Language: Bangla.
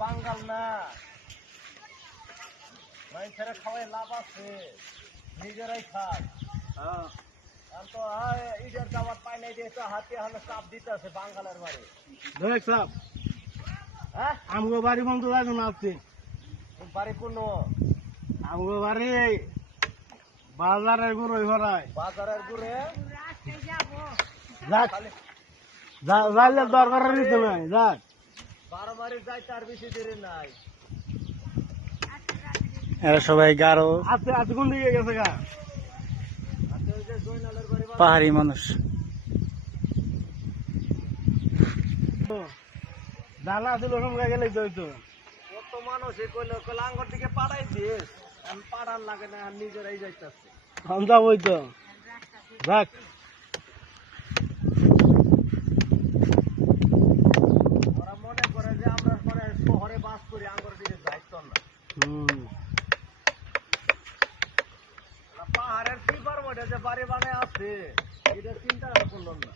বাঙ্গাল না মানুষেরা খাওয়াই লাভ আছে নিজেরাই খায় তো ইটের দাবার পাই নাই দিয়ে হাতে হাতে চাপ দিতে আছে বাঙ্গালের বাড়ি দেখ সাপ হ্যাঁ আমগো বাড়ি বন্ধ লাগে না আপনি বাড়ি কোনো আমগো বাড়ি বাজারের গুড়োই ভরায় বাজারের ঘুরে যাক যাইলে দরকারের নিতে নাই যাক 12 মারি যাই তার বেশি দেরি নাই এরা সবাই গারো আজকে আজকে কোন দিকে গেছে গা আজকে ওই যে জয়নালের বাড়ি পাহাড়ি মানুষ। জানা ছিল সঙ্গে গেলেই তো হইতো কত মানুষ কইলে আঙ্গর দিকে পাড়াই দিস আমি পাড়ান লাগে না আমি নিজেরাই যাইতেছে আমি যাবই তো যাক ওরা মনে করে যে আমরা মানে শহরে বাস করি আঙ্গর দিকে যাইতো না পাহাড়ের কি পারবো যে বাড়ি বানায় আছে এটা চিন্তা করলাম না